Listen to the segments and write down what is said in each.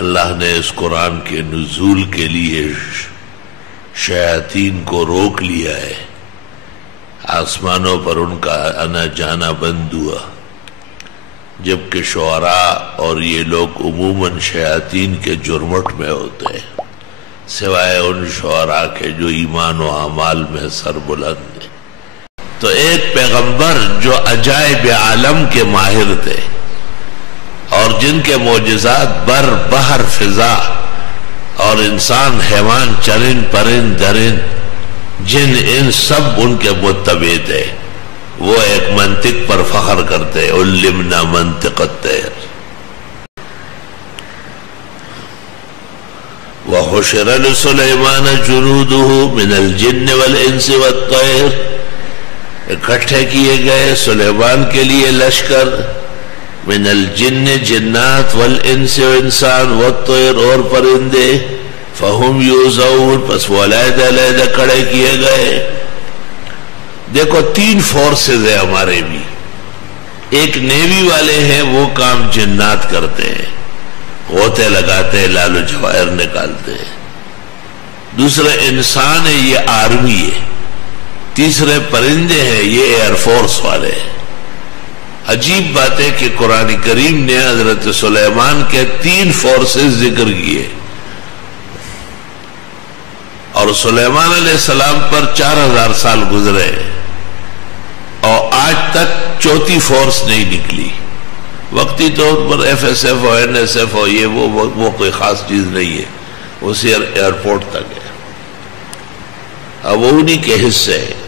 اللہ نے اس قرآن کے نزول کے لیے شیاطین کو روک لیا ہے، آسمانوں پر ان کا آنا جانا بند ہوا، جبکہ شعراء اور یہ لوگ عموماً شیاطین کے جرمٹ میں ہوتے ہیں، سوائے ان شعراء کے جو ایمان و اعمال میں سر بلند ہیں۔ تو ایک پیغمبر جو عجائب عالم کے ماہر تھے اور جن کے معجزات بر بحر فضا اور انسان حیوان چرند پرند درند جن ان سب ان کے متبع تھے، وہ ایک منطق پر فخر کرتے، علمنا منطق الطیر۔ وحشر لسلیمان جنودہ من الجن والانس والطیر، اکٹھے کیے گئے سلیمان کے لیے لشکر، من الجن جنات والانس انسان والطیر اور پرندے، فہم یوزعون پس وہ علیحدہ علیحدہ کھڑے کیے گئے۔ دیکھو تین فورسز ہیں ہمارے بھی، ایک نیوی والے ہیں وہ کام جنات کرتے ہیں، غوطے لگاتے ہیں، لال و جواہر نکالتے ہیں، دوسرے انسان ہے یہ آرمی ہے، تیسرے پرندے ہیں یہ ایئر فورس والے ہیں۔ عجیب بات ہے کہ قرآن کریم نے حضرت سلیمان کے تین فورسز ذکر کیے اور سلیمان علیہ السلام پر 4000 سال گزرے اور آج تک چوتھی فورس نہیں نکلی۔ وقتی طور پر ایف ایس ایف اور این ایس ایف اور یہ وہ کوئی خاص چیز نہیں ہے، اسی ایئرپورٹ تک ہے، اب وہ انہی کے حصے ہیں۔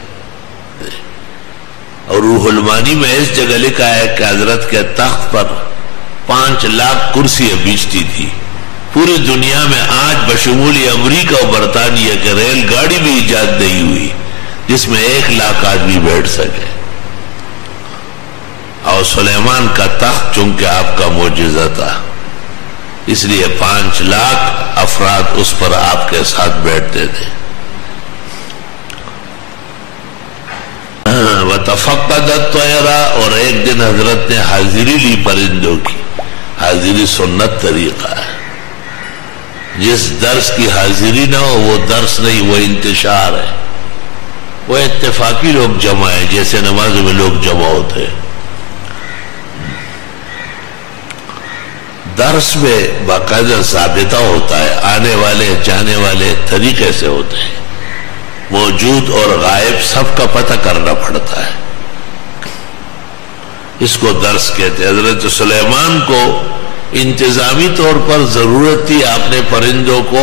اور روح المانی میں اس جگہ لکھا ہے کہ حضرت کے تخت پر 5 لاکھ کرسیاں بیچتی تھی۔ پوری دنیا میں آج بشمول امریکہ اور برطانیہ کے ریل گاڑی بھی ایجاد نہیں ہوئی جس میں 1 لاکھ آدمی بیٹھ سکے، اور سلیمان کا تخت چونکہ آپ کا معجزہ تھا اس لیے 5 لاکھ افراد اس پر آپ کے ساتھ بیٹھتے تھے۔ وَتَفَقَّدَ الطَّيْرَ، اور ایک دن حضرت نے حاضری لی پرندوں کی۔ حاضری سنت طریقہ ہے، جس درس کی حاضری نہ ہو وہ درس نہیں، وہ انتشار ہے، وہ اتفاقی لوگ جمع ہے جیسے نمازوں میں لوگ جمع ہوتے ہیں۔ درس میں باقاعدہ ضابطہ ہوتا ہے، آنے والے جانے والے طریقے سے ہوتے ہیں، موجود اور غائب سب کا پتہ کرنا پڑتا ہے، اس کو درس کہتے ہیں۔ حضرت سلیمان کو انتظامی طور پر ضرورت تھی، آپ نے پرندوں کو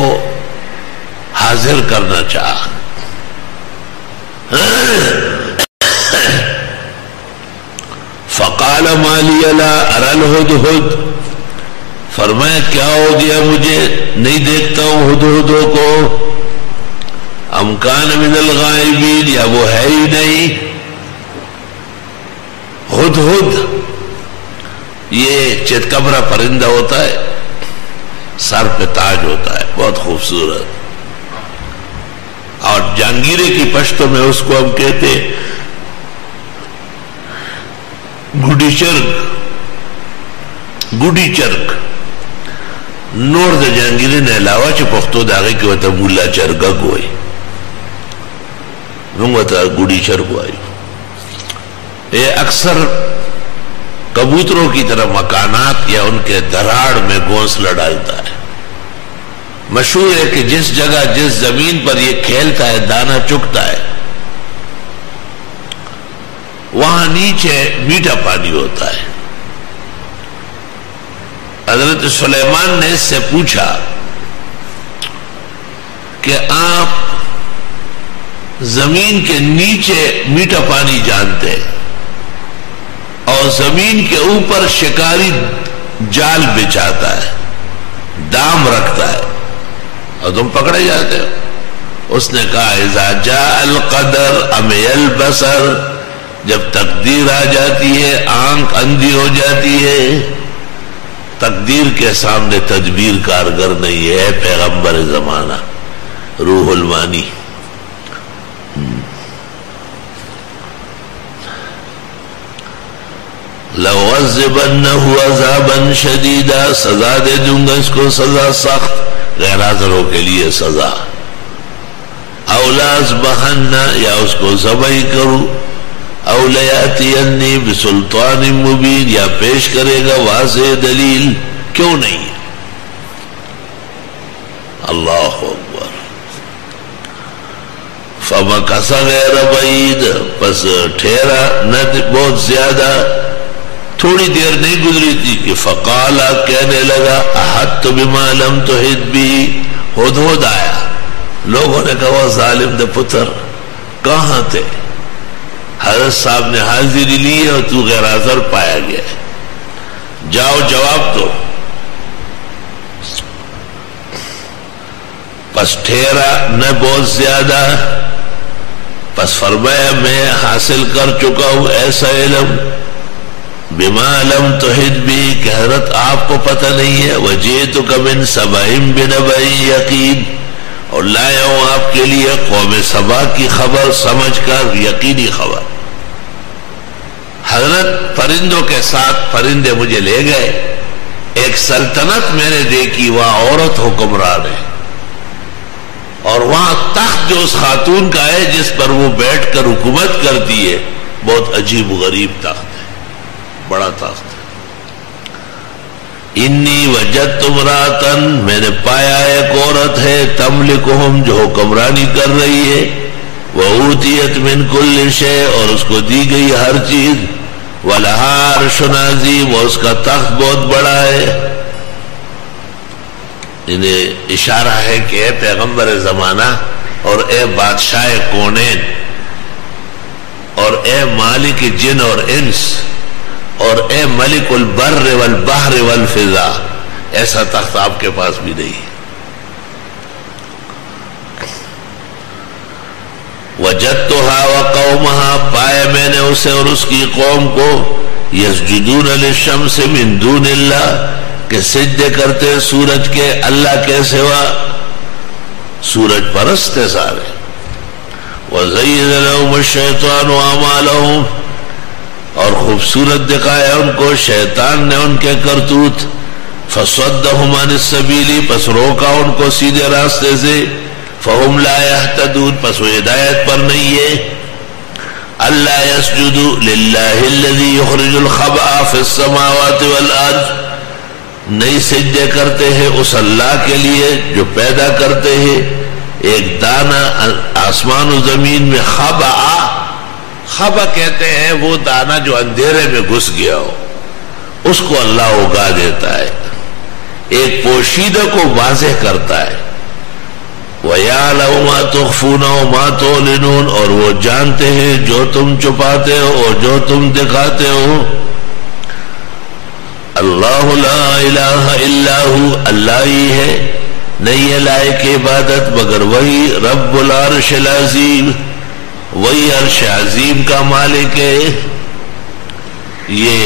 حاضر کرنا چاہا۔ فقال ما لی لا اری الہدہد، فرمایا کیا ہو گیا مجھے نہیں دیکھتا ہوں ہدہدوں کو، ام کان من الغائبین، یا وہ ہے ہی نہیں۔ ہدہد یہ چتکبرا پرندہ ہوتا ہے، سر پہ تاج ہوتا ہے، بہت خوبصورت، اور جہانگیرے کی پشتوں میں اس کو ہم کہتے گڈی چرک، نور د جہانگیرے نے علاوہ چھ پختو داغے کی وطا مولا چرگا گوئی نمتا گڈی چرک ہوئی۔ یہ اکثر کبوتروں کی طرح مکانات یا ان کے دراڑ میں گھونسلہ ڈالتا ہے۔ مشہور ہے کہ جس جگہ جس زمین پر یہ کھیلتا ہے دانا چکتا ہے، وہاں نیچے میٹھا پانی ہوتا ہے۔ حضرت سلیمان نے اس سے پوچھا کہ آپ زمین کے نیچے میٹھا پانی جانتے اور زمین کے اوپر شکاری جال بچھاتا ہے، دام رکھتا ہے اور تم پکڑے جاتے ہو۔ اس نے کہا اذا جاء القدر عمی البصر، جب تقدیر آ جاتی ہے آنکھ اندھی ہو جاتی ہے۔ تقدیر کے سامنے تدبیر کارگر نہیں ہے، پیغمبر زمانہ روح المانی۔ لَأُعَذِّبَنَّهُ عَذَابًا شَدِيدًا، سزا دے دوں گا اس کو سزا سخت، غیر حاضروں کے لیے سزا. اَوْ لَأَذْبَحَنَّهُ، یا اس کو ذبح کروں. اَوْ لَيَأْتِيَنِّي بِسُلْطَانٍ مُبِينٍ، یا پیش کرے گا واضح دلیل. کیوں نہیں؟ اللہ اکبر. فَمَكَثَ غَيْرَ بَعِيدٍ، پس ٹھہرا نہ بہت زیادہ، تھوڑی دیر نہیں گزری تھی کہ فقال، کہنے لگا احطت بما لم تحط به، ہدہد آیا. لوگوں نے کہا ظالم دے پتر کہاں تھے؟ حضرت صاحب نے حاضری لی ہے اور تو غیر حاضر پایا گیا، جاؤ جواب دو. پس ٹھہرا نہ بہت زیادہ، پس فرمایا میں حاصل کر چکا ہوں ایسا علم بما لم تحط به کہ حضرت آپ کو پتہ نہیں ہے. وجئتک من سبأ بنبأ یقین، اور لایا ہوں آپ کے لیے قوم سبا کی خبر سمجھ کر یقینی خبر. حضرت پرندوں کے ساتھ پرندے مجھے لے گئے، ایک سلطنت میں نے دیکھی، وہاں عورت حکمران ہے، اور وہاں تخت جو اس خاتون کا ہے جس پر وہ بیٹھ کر حکومت کرتی ہے، بہت عجیب و غریب تخت ہے، بڑا تخت ہے. انی وجدت امرأۃ، میں نے پایا ایک عورت ہے، تملکہم، جو حکمرانی کر رہی ہے، وأوتیت من کل شیء، اور اس کو دی گئی ہر چیز، ولہا عرش عظیم، اور اس کا تخت بہت بڑا ہے. انہیں اشارہ ہے کہ اے پیغمبر زمانہ، اور اے بادشاہ کونین، اور اے مالک جن اور انس، اور اے ملک البر والبحر والفضا، ایسا تخت آپ کے پاس بھی نہیں ہے. وجدتها وقومها، پایا میں نے اسے اور اس کی قوم کو، یسجدون للشمس من دون اللہ، کہ سجدے کرتے سورج کے اللہ کے سوا، سورج پرست ہے سارے. وزین لهم الشیطان اعمالهم، اور خوبصورت دکھایا ان کو شیطان نے ان کے کرتوت. فصدهم عن السبیل، پس روکا ان کو سیدھے راستے سے. فهم لا يهتدون، پس وہ ہدایت پر نہیں ہے. اللہ يسجدوا للہ الذی یخرج الخبأ فی السماوات والارض، نہیں سجدے کرتے ہیں اس اللہ کے لیے جو پیدا کرتے ہیں ایک دانہ آسمان و زمین میں. خبا کہتے ہیں وہ دانہ جو اندھیرے میں گھس گیا ہو، اس کو اللہ اگا دیتا ہے، ایک پوشیدہ کو واضح کرتا ہے. وَيَعْلَمُ مَا تُخْفُونَ وَمَا تُعْلِنُونَ، اور وہ جانتے ہیں جو تم چھپاتے ہو اور جو تم دکھاتے ہو. اللہ لا الہ الا ہو، اللہ ہی ہے، نہیں ہے لائق عبادت مگر وہی. رب العرش العظیم، وہی عرش عظیم کا مالک ہے. یہ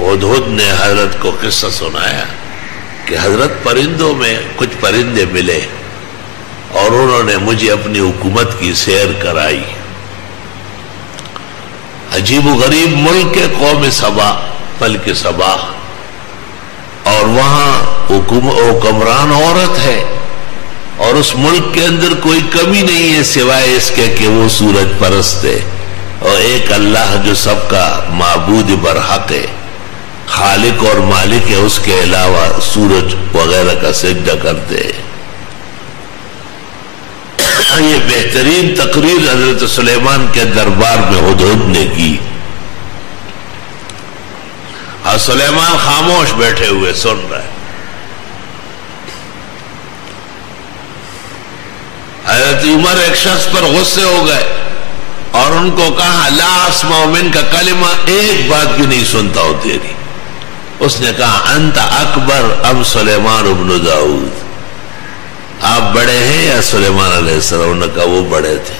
ہدہد نے حضرت کو قصہ سنایا کہ حضرت پرندوں میں کچھ پرندے ملے اور انہوں نے مجھے اپنی حکومت کی سیر کرائی. عجیب و غریب ملک کے قوم سبا، ملک سبا، اور وہاں حکمران عورت ہے، اور اس ملک کے اندر کوئی کمی نہیں ہے سوائے اس کے کہ وہ سورج پرست ہے، اور ایک اللہ جو سب کا معبود برحق ہے، خالق اور مالک ہے، اس کے علاوہ سورج وغیرہ کا سجدہ کرتے ہیں. یہ بہترین تقریر حضرت سلیمان کے دربار میں ہدہد نے کی، اور سلیمان خاموش بیٹھے ہوئے سن رہے. حضرت عمر ایک شخص پر غصے ہو گئے اور ان کو کہا لا اسمع منک کلمہ، ایک بات بھی نہیں سنتا ہوں تیری. اس نے کہا انت اکبر ام سلیمان ابن داؤد، آپ بڑے ہیں یا سلیمان علیہ السلام؟ نے کہا وہ بڑے تھے،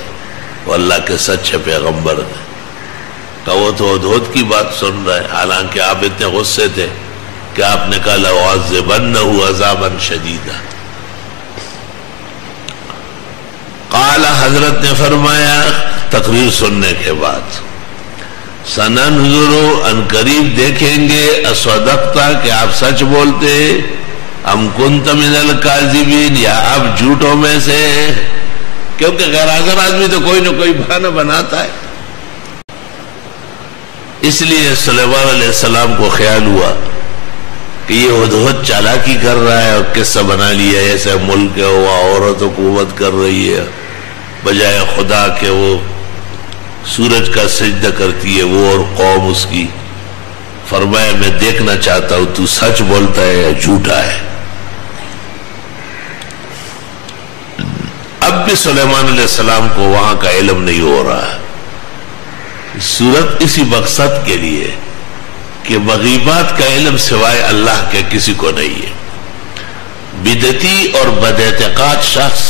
وہ اللہ کے سچے پیغمبر تھے. کہا وہ تو ہدہد کی بات سن رہے، حالانکہ آپ اتنے غصے تھے کہ آپ نے کہا لأعذبنہ عذابا شدیدا. قال، حضرت نے فرمایا تقریر سننے کے بعد، سننظر ان قریب دیکھیں گے اصدقتا کہ آپ سچ بولتے ام کنت من الکاذبین یا آپ جھوٹوں میں سے، کیونکہ غیر حاضر آدمی تو کوئی نہ کوئی بہانہ بناتا ہے۔ اس لیے سلیمان علیہ السلام کو خیال ہوا کہ یہ ہدہد چالاکی کر رہا ہے اور قصہ بنا لیا ایسا ملک ہے وہ عورت حکومت کر رہی ہے، بجائے خدا کہ وہ سورج کا سجدہ کرتی ہے وہ اور قوم اس کی۔ فرمایا میں دیکھنا چاہتا ہوں تو سچ بولتا ہے یا جھوٹا ہے۔ اب بھی سلیمان علیہ السلام کو وہاں کا علم نہیں ہو رہا۔ سورت اسی مقصد کے لیے کہ مغیبات کا علم سوائے اللہ کے کسی کو نہیں ہے۔ بدعتی اور بد-اعتقاد شخص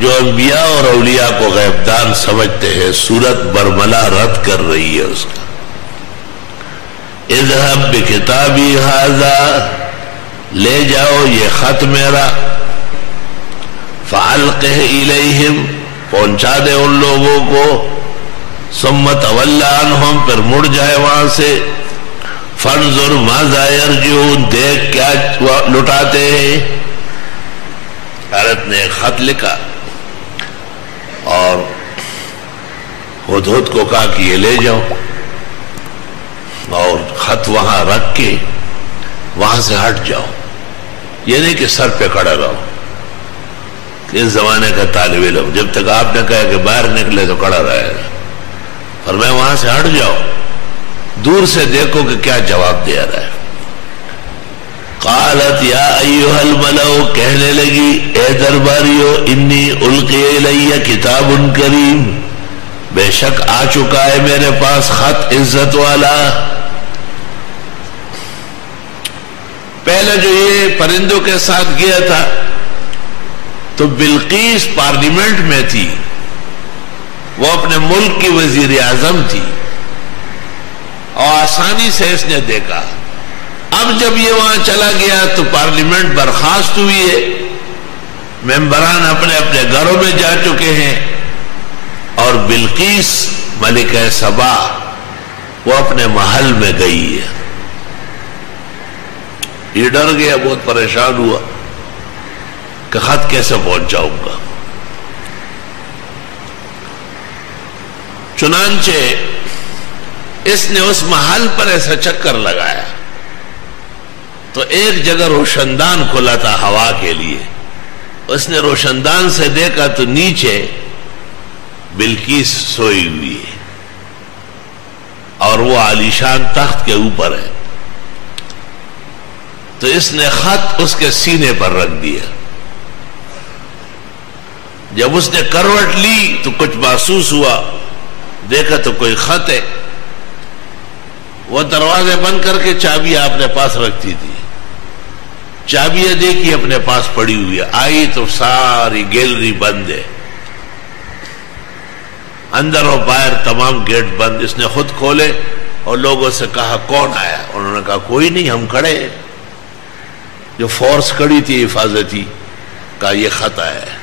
جو انبیاء اور اولیاء کو غیب دان سمجھتے ہیں، سورت برملا رد کر رہی ہے اس کا۔ اذهب بکتابی ھذا، لے جاؤ یہ خط میرا، فَأَلْقِهْ إِلَيْهِمْ، پہنچا دے ان لوگوں کو، ثُمَّ تَوَلَّ عَنْهُمْ، پھر مڑ جائے وہاں سے، فَانْظُرْ مَاذَا يَرْجِعُونَ، دیکھ کیا لٹاتے ہیں۔ حضرت نے ایک خط لکھا اور ہدہد کو کہا کہ یہ لے جاؤ، اور خط وہاں رکھ کے وہاں سے ہٹ جاؤ، یہ نہیں کہ سر پہ کھڑا رہو۔ اس زمانے کا طالب علم جب تک آپ نے کہا کہ باہر نکلے تو کھڑا رہے گا، اور میں وہاں سے ہٹ جاؤ، دور سے دیکھو کہ کیا جواب دے رہا ہے۔ قالت یا ایھا الملأ، کہنے لگی اے درباریو، انی القی الی کتاب کریم، بے شک آ چکا ہے میرے پاس خط عزت والا۔ پہلے جو یہ پرندوں کے ساتھ گیا تھا تو بلقیس پارلیمنٹ میں تھی، وہ اپنے ملک کی وزیر اعظم تھی، اور آسانی سے اس نے دیکھا۔ اب جب یہ وہاں چلا گیا تو پارلیمنٹ برخاست ہوئی ہے، ممبران اپنے اپنے گھروں میں جا چکے ہیں، اور بلقیس ملکہ سبا وہ اپنے محل میں گئی ہے۔ یہ ڈر گیا، بہت پریشان ہوا کہ خط کیسے پہنچاؤں گا۔ چنانچہ اس نے اس محل پر ایسا چکر لگایا تو ایک جگہ روشندان کھلا تھا ہوا کے لیے، اس نے روشندان سے دیکھا تو نیچے بلقیس سوئی ہوئی ہے اور وہ عالیشان تخت کے اوپر ہے، تو اس نے خط اس کے سینے پر رکھ دیا۔ جب اس نے کروٹ لی تو کچھ محسوس ہوا، دیکھا تو کوئی خط ہے۔ وہ دروازے بند کر کے چابی اپنے پاس رکھتی تھی، چابیاں دیکھی اپنے پاس پڑی ہوئی ہے، آئی تو ساری گیلری بند ہے، اندر اور باہر تمام گیٹ بند۔ اس نے خود کھولے اور لوگوں سے کہا کون آیا؟ انہوں نے کہا کوئی نہیں، ہم کھڑے ہیں۔ جو فورس کھڑی تھی حفاظتی، کہا یہ خط آیا ہے۔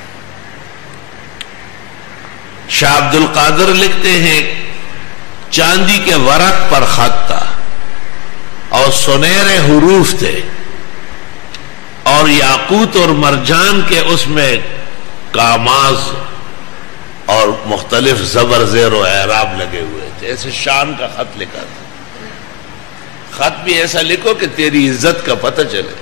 شاہ عبد القادر لکھتے ہیں چاندی کے ورق پر خط تھا اور سنہرے حروف تھے، اور یاقوت اور مرجان کے اس میں کاماز اور مختلف زبر زیر و اعراب لگے ہوئے تھے، ایسے شان کا خط لکھا تھا۔ خط بھی ایسا لکھو کہ تیری عزت کا پتہ چلے۔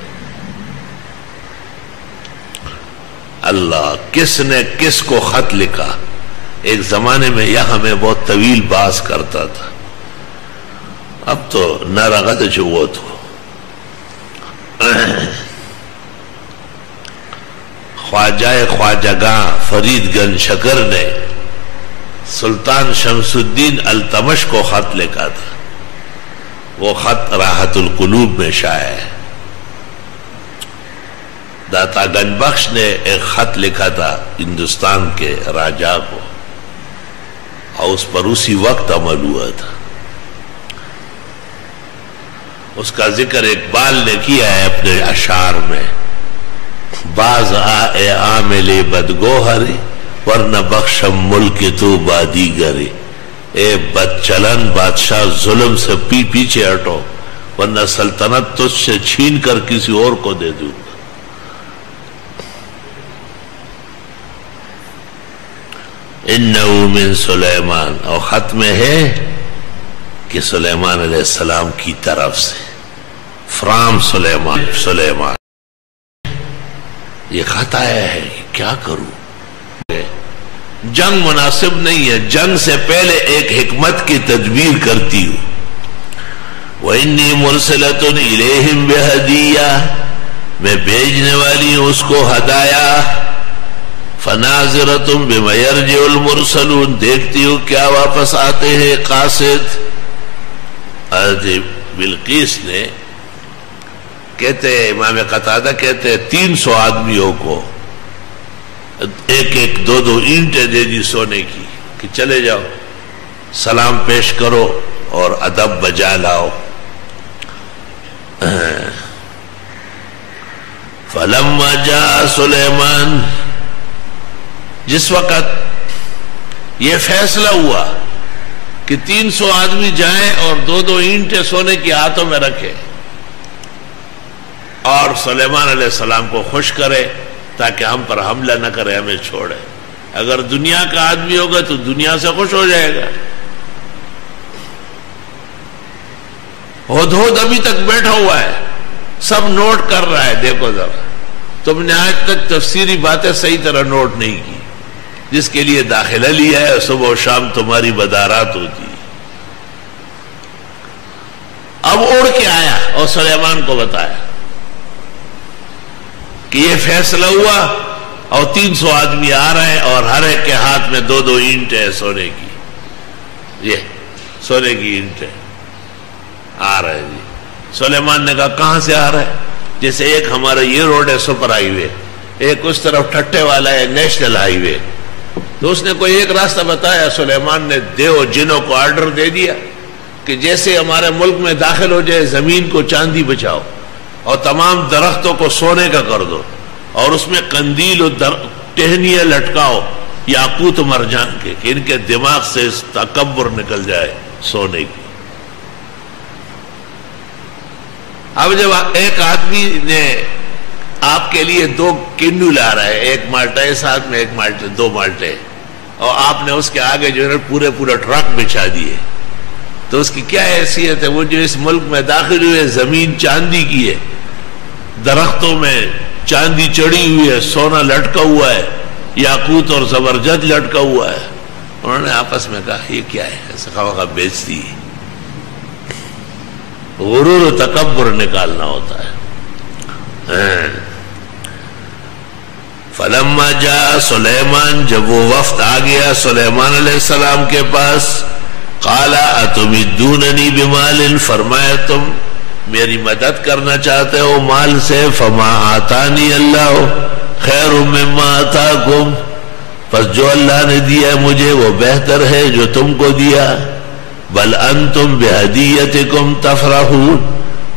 اللہ، کس نے کس کو خط لکھا؟ ایک زمانے میں یہ ہمیں بہت طویل بحث کرتا تھا، اب تو نہ رغد جو وہ تو خواجہ خواجگاں فرید گنج شکر نے سلطان شمس الدین التمش کو خط لکھا تھا، وہ خط راحت القلوب میں شائع ہے۔ داتا گنج بخش نے ایک خط لکھا تھا ہندوستان کے راجا کو، اور اس پر اسی وقت عمل ہوا تھا۔ اس کا ذکر اقبال نے کیا ہے اپنے اشعار میں، باز آئے عامل بدگوہرے ورنہ بخشم ملک تو بادی گرے، اے بدچلن بادشاہ ظلم سے پیچھے ہٹو ورنہ سلطنت تجھ سے چھین کر کسی اور کو دے دوں گا. انہ من سلیمان، اور خط میں ہے کہ سلیمان علیہ السلام کی طرف سے، فرام سلیمان یہ خط آیا ہے. کیا کروں؟ جنگ مناسب نہیں ہے، جنگ سے پہلے ایک حکمت کی تدبیر کرتی ہوں. وَإِنِّي مُرْسِلَةٌ إِلَيْهِمْ بِهَدِيَّةٍ، میں بھیجنے والی ہوں اس کو ہدایہ. فَنَاظِرَةٌ بِمَا يَرْجِعُ الْمُرْسَلُونَ، دیکھتی ہوں کیا واپس آتے ہیں قاصد. حضرت بلقیس نے کہتے ہیں، امام قتادہ کہتے ہیں 300 آدمیوں کو ایک ایک دو دو اینٹیں دے دی سونے کی کہ چلے جاؤ سلام پیش کرو اور ادب بجا لاؤ. فلما جاء سلیمان، جس وقت یہ فیصلہ ہوا کہ 300 آدمی جائیں اور دو دو اینٹیں سونے کی ہاتھوں میں رکھے اور سلیمان علیہ السلام کو خوش کرے تاکہ ہم پر حملہ نہ کرے، ہمیں چھوڑے. اگر دنیا کا آدمی ہوگا تو دنیا سے خوش ہو جائے گا. ہدہد ابھی تک بیٹھا ہوا ہے، سب نوٹ کر رہا ہے. دیکھو ذرا، تم نے آج تک تفسیری باتیں صحیح طرح نوٹ نہیں کی. جس کے لیے داخلہ لیا ہے صبح و شام تمہاری بدارات ہوتی. اب اڑ کے آیا اور سلیمان کو بتایا کہ یہ فیصلہ ہوا اور 300 آدمی آ رہے ہیں اور ہر ایک کے ہاتھ میں دو دو اینٹیں ہیں سونے کی. یہ سونے کی اینٹیں آ رہے ہیں. جی سلیمان نے کہا کہاں سے آ رہے ہیں؟ جیسے ایک ہمارا یہ روڈ ہے سپر ہائی وے، ایک اس طرف ٹھٹے والا ہے نیشنل ہائی وے. تو اس نے کوئی ایک راستہ بتایا. سلیمان نے دیو جنوں کو آرڈر دے دیا کہ جیسے ہمارے ملک میں داخل ہو جائے زمین کو چاندی بچاؤ اور تمام درختوں کو سونے کا کر دو اور اس میں قندیل و ٹہنیاں لٹکاؤ یاقوت مرجان کے کہ ان کے دماغ سے تکبر نکل جائے سونے کی. اب جب ایک آدمی نے آپ کے لیے 2 کنو لا رہا ہے، ایک مالٹا ہے ساتھ میں، ایک مالٹے 2 مالٹے، اور آپ نے اس کے آگے جو ہے پورے ٹرک بچھا دیے، تو اس کی کیا حیثیت ہے؟ وہ جو اس ملک میں داخل ہوئے زمین چاندی کی ہے، درختوں میں چاندی چڑھی ہوئی ہے، سونا لٹکا ہوا ہے، یاقوت اور زبرجد لٹکا ہوا ہے. انہوں نے آپس میں کہا یہ کیا ہے؟ ایسا خواہ بیچتی ہے. غرور و تکبر نکالنا ہوتا ہے. فلما جاء سلیمان، جب وہ وفد آ گیا سلیمان علیہ السلام کے پاس، قال اتمدوننی بمال، فرمایا تم میری مدد کرنا چاہتے ہو مال سے. فما آتانی اللہ خیر مما آتاکم، پس جو اللہ نے دیا مجھے وہ بہتر ہے جو تم کو دیا. بل انتم بہدیتکم تفرحون،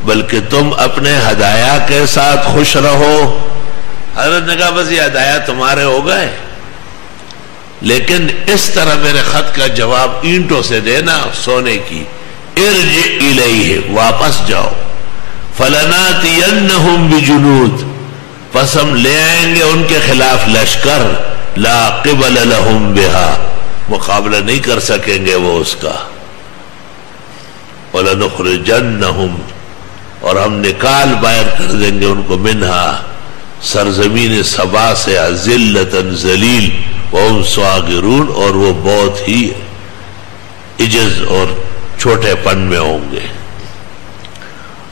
بلکہ تم اپنے ہدایہ کے ساتھ خوش رہو. حضرت نے کہا بس یہ ہدایہ تمہارے ہو گئے، لیکن اس طرح میرے خط کا جواب اینٹوں سے دینا سونے کی. ارجع الیہ، واپس جاؤ. فلناتینہم بجنود، پس ہم لے آئیں گے ان کے خلاف لشکر. لا قبل لہم بہا، مقابلہ نہیں کر سکیں گے وہ اس کا. وَلَنُخْرِجَنَّهُمْ، اور ہم نکال باہر کر دیں گے ان کو منہا، سرزمین سبا سے، ذلتاً ذلیل، وَهُمْ صَاغِرُونَ، اور وہ بہت ہی عجز اور چھوٹے پن میں ہوں گے.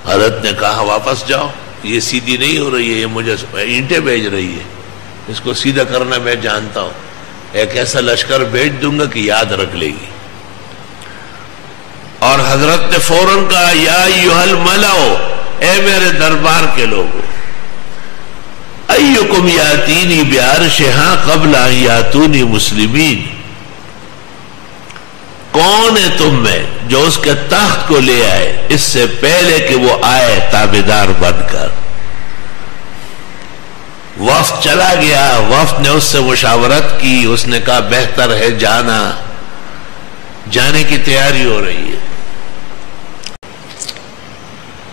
حضرت نے کہا واپس جاؤ، یہ سیدھی نہیں ہو رہی ہے، یہ مجھے اینٹیں بھیج رہی ہے، اس کو سیدھا کرنا میں جانتا ہوں. ایک ایسا لشکر بھیج دوں گا کہ یاد رکھ لے گی. اور حضرت نے فوراً کہا یا ایھا الملأ، اے میرے دربار کے لوگوں، ایکم یاتینی بعرشہا قبل ان یاتونی مسلمین، کون ہے تم میں جو اس کے تخت کو لے آئے اس سے پہلے کہ وہ آئے تابعدار بن کر. وفد چلا گیا، وفد نے اس سے مشاورت کی، اس نے کہا بہتر ہے جانا. جانے کی تیاری ہو رہی ہے.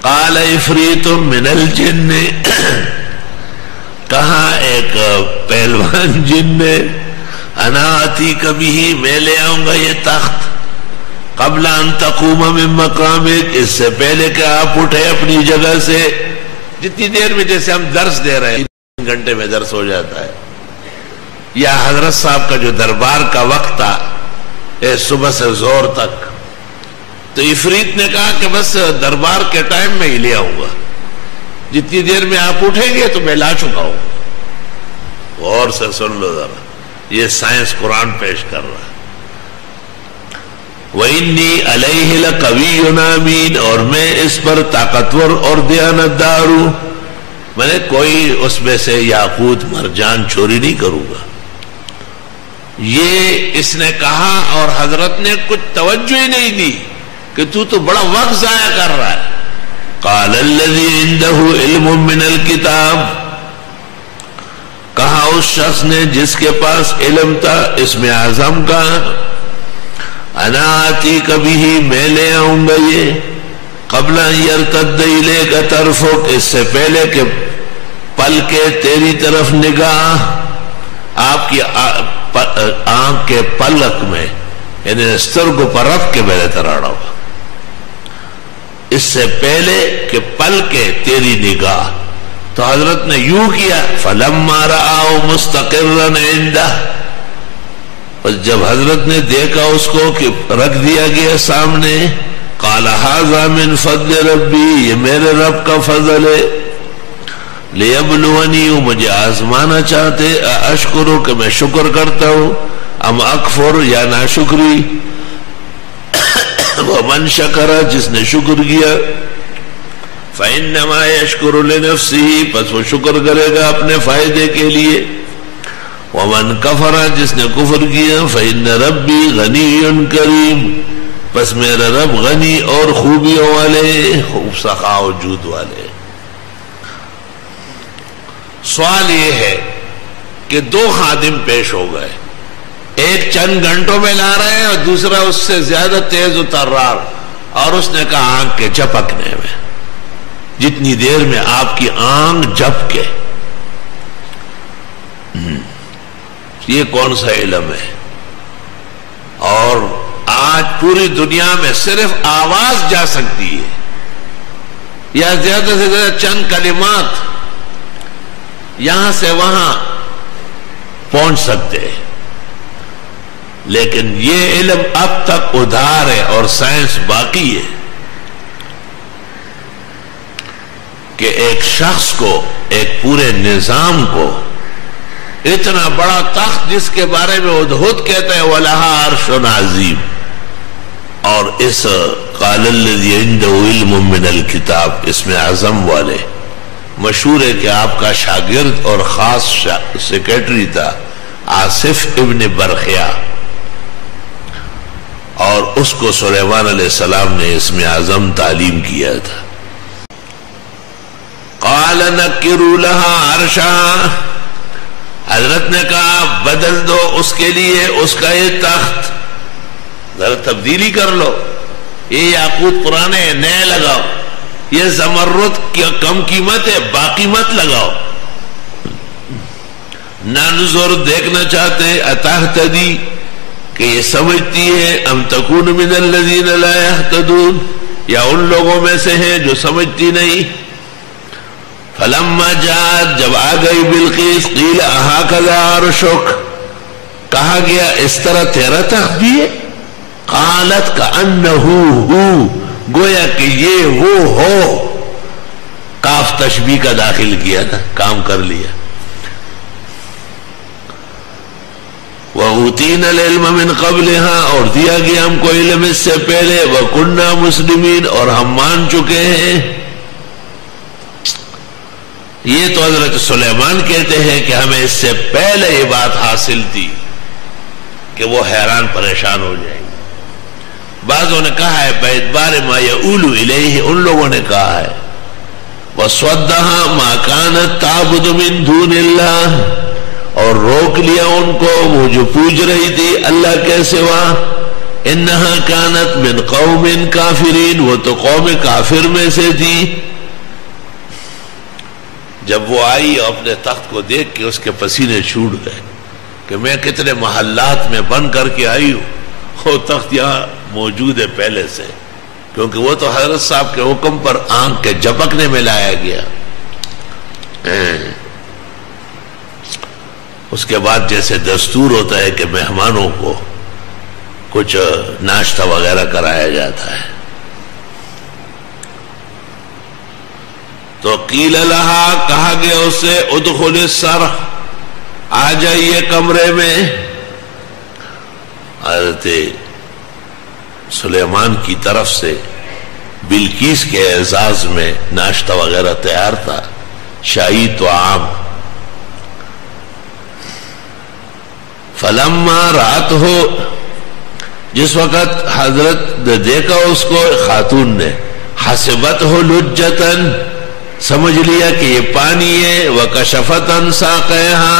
قال عفریت من الجن، کہا ایک پہلوان جن نے، انا آتیک بہ، میں لے آؤں گا یہ تخت، قبل ان تقوم من مقامک، اس سے پہلے کہ آپ اٹھے اپنی جگہ سے. جتنی دیر میں جیسے ہم درس دے رہے ہیں 3 گھنٹے میں درس ہو جاتا ہے، یا حضرت صاحب کا جو دربار کا وقت تھا صبح سے زور تک، تو عفریت نے کہا کہ بس دربار کے ٹائم میں ہی لے آؤں گا، جتنی دیر میں آپ اٹھیں گے تو میں لا چکا ہوں. غور سے سن لو ذرا، یہ سائنس قرآن پیش کر رہا ہے. وَإِنِّي عَلَيْهِ لَقَوِيٌّ أَمِينٌ، اور میں اس پر طاقتور اور دیانتدار ہوں، میں نے کوئی اس میں سے یاقوت مرجان چوری نہیں کروں گا. یہ اس نے کہا اور حضرت نے کچھ توجہ ہی نہیں دی کہ تو بڑا وقت ضائع کر رہا ہے. قال الذي عنده علم من الكتاب، کہا اس شخص نے جس کے پاس علم تھا اسم اعظم کا، انا آتیک بہ، میں لے آؤں گا یہ، قبل ان یرتد الیک طرفک، اس سے پہلے کہ پل کے تیری طرف نگاہ، آپ کی آنکھ کے پلک میں، یعنی سترگو پر رکھ کے میں نے تراڑا ہوگا، اس سے پہلے کہ پل کے تیری نگاہ. تو حضرت نے یوں کیا، فلما رآہ مستقرا عنده، بس جب حضرت نے دیکھا اس کو کہ رکھ دیا گیا سامنے، قال ھذا من فضل ربی، یہ میرے رب کا فضل ہے، لیبلونی، مجھے آزمانا چاہتے، اشکرو، کہ میں شکر کرتا ہوں، ام اکفر، یا ناشکری. ومن شکر، جس نے شکر کیا، فإنما يشکر لنفسه، پس وہ شکر کرے گا اپنے فائدے کے لیے. ومن کفر، جس نے کفر کیا، فإن ربی غنی کریم، پس میرا رب غنی اور خوبیوں والے، خوب سخا و جود والے. سوال یہ ہے کہ 2 خادم پیش ہو گئے، ایک چند گھنٹوں میں لا رہے ہیں اور دوسرا اس سے زیادہ تیز و طرار، اور اس نے کہا آنکھ کے جھپکنے میں، جتنی دیر میں آپ کی آنکھ جھپکے. یہ کون سا علم ہے؟ اور آج پوری دنیا میں صرف آواز جا سکتی ہے، یا زیادہ سے زیادہ چند کلمات یہاں سے وہاں پہنچ سکتے ہیں، لیکن یہ علم اب تک ادھار ہے اور سائنس باقی ہے کہ ایک شخص کو، ایک پورے نظام کو، اتنا بڑا تخت جس کے بارے میں ہدہد کہتا ہے وَلَهَا عَرْشٌ عَظِيمٌ، اور اس قال الذی عنده علم من الکتاب، اس میں اعظم والے، مشہور ہے کہ آپ کا شاگرد اور خاص سیکرٹری تھا آصف ابن برخیا، اور اس کو سلیمان علیہ السلام نے اسم اعظم تعلیم کیا تھا. قال نکروا لها عرشا، حضرت نے کہا بدل دو اس کے لیے اس کا یہ تخت، ذرا تبدیلی کر لو، یہ یاقوت پرانے ہیں، نئے لگاؤ، یہ زمرد کم قیمت ہے، باقی مت لگاؤ. ننظر، دیکھنا چاہتے، اتہتدی، کہ یہ سمجھتی ہے، ام تکون من الذین لا یہتدون، یا ان لوگوں میں سے ہیں جو سمجھتی نہیں. فلما جاءت، جب آ گئی بلقیس، قیل اہکذا عرشک، کہا گیا اس طرح تیرا تخت بھی ہے. قالت کأنہ ہو، گویا کہ یہ وہ ہو، کاف تشبیہ کا داخل کیا تھا، کام کر لیا. وَأُوتِينَا الْعِلْمَ مِنْ قَبْلِهَا، اور دیا گیا ہم کو علم اس سے پہلے، وَكُنَّا مُسْلِمِينَ، اور ہم مان چکے ہیں. یہ تو حضرت سلیمان کہتے ہیں کہ ہمیں اس سے پہلے یہ بات حاصل تھی کہ وہ حیران پریشان ہو جائیں گے. بعضوں نے کہا ہے بِإِدْبَارِ مَا يَؤُولُ إِلَيْهِ، ان لوگوں نے کہا ہے وَصَدَّهَا مَا كَانَتْ تَعْبُدُ مِن دُونِ اللَّهِ، اور روک لیا ان کو وہ جو پوج رہی تھی اللہ کے سوا. انہا کانت من قوم کافرین، وہ تو قوم کافر میں سے تھی. جب وہ آئی اور اپنے تخت کو دیکھ کے اس کے پسینے چھوٹ گئے کہ میں کتنے محلات میں بن کر کے آئی ہوں، وہ تخت یہاں موجود ہے پہلے سے، کیونکہ وہ تو حضرت صاحب کے حکم پر آنکھ کے جھپکنے میں لایا گیا. اس کے بعد جیسے دستور ہوتا ہے کہ مہمانوں کو کچھ ناشتہ وغیرہ کرایا جاتا ہے، تو قیل لہا، کہا گیا اسے ادخل الصرح، آ جائیے کمرے میں. حضرت سلیمان کی طرف سے بلقیس کے اعزاز میں ناشتہ وغیرہ تیار تھا، شاہی طعام. فلما رات ہو، جس وقت حضرت نے دیکھا اس کو خاتون نے، حسبت ہو لجتن، سمجھ لیا کہ یہ پانی ہے، وکشفت عن ساقیہا،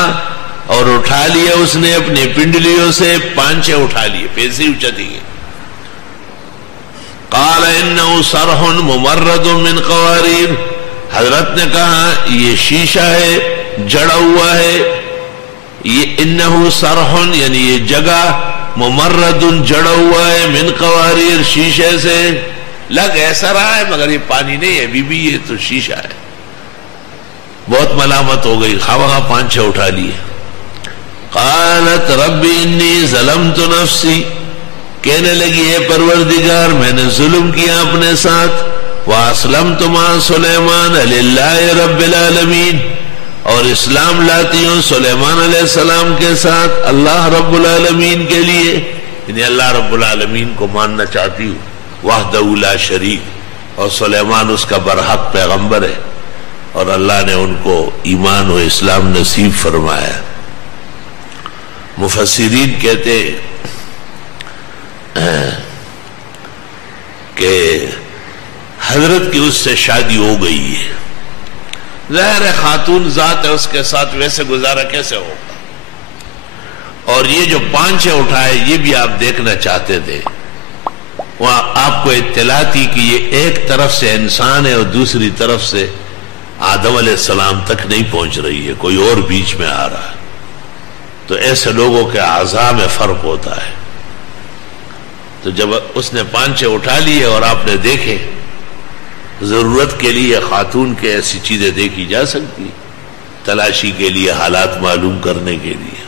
اور اٹھا لیا اس نے اپنی پنڈلیوں سے پانچے اٹھا لیے، پیسے اچھتی ہے. قال انہ صرح ممرد من قواریر، حضرت نے کہا یہ شیشہ ہے جڑا ہوا ہے، یہ انہ صرح یعنی یہ جگہ، ممرد جڑا ہوا ہے، من قواریر شیشے سے. لگ ایسا رہا ہے مگر یہ پانی نہیں ہے، بی یہ تو شیشہ ہے. بہت ملامت ہو گئی، خواہ پانچے اٹھا لیے. قالت رب انی ظلمت نفسی، کہنے لگی ہے پروردگار میں نے ظلم کیا اپنے ساتھ. واسلمت مع سلیمان للہ رب العالمین، اور اسلام لاتی ہوں سلیمان علیہ السلام کے ساتھ اللہ رب العالمین کے لیے، یعنی اللہ رب العالمین کو ماننا چاہتی ہوں وحدہ لا شریک، اور سلیمان اس کا برحق پیغمبر ہے، اور اللہ نے ان کو ایمان و اسلام نصیب فرمایا. مفسرین کہتے کہ حضرت کی اس سے شادی ہو گئی ہے، ظاہر خاتون ذات ہے، اس کے ساتھ ویسے گزارا کیسے ہوگا. اور یہ جو پانچے اٹھائے یہ بھی آپ دیکھنا چاہتے تھے، وہاں آپ کو اطلاع تھی کہ یہ ایک طرف سے انسان ہے اور دوسری طرف سے آدم علیہ السلام تک نہیں پہنچ رہی ہے، کوئی اور بیچ میں آ رہا ہے. تو ایسے لوگوں کے اعضاء میں فرق ہوتا ہے. تو جب اس نے پانچے اٹھا لیے اور آپ نے دیکھے، ضرورت کے لیے خاتون کے ایسی چیزیں دیکھی جا سکتی، تلاشی کے لیے، حالات معلوم کرنے کے لیے.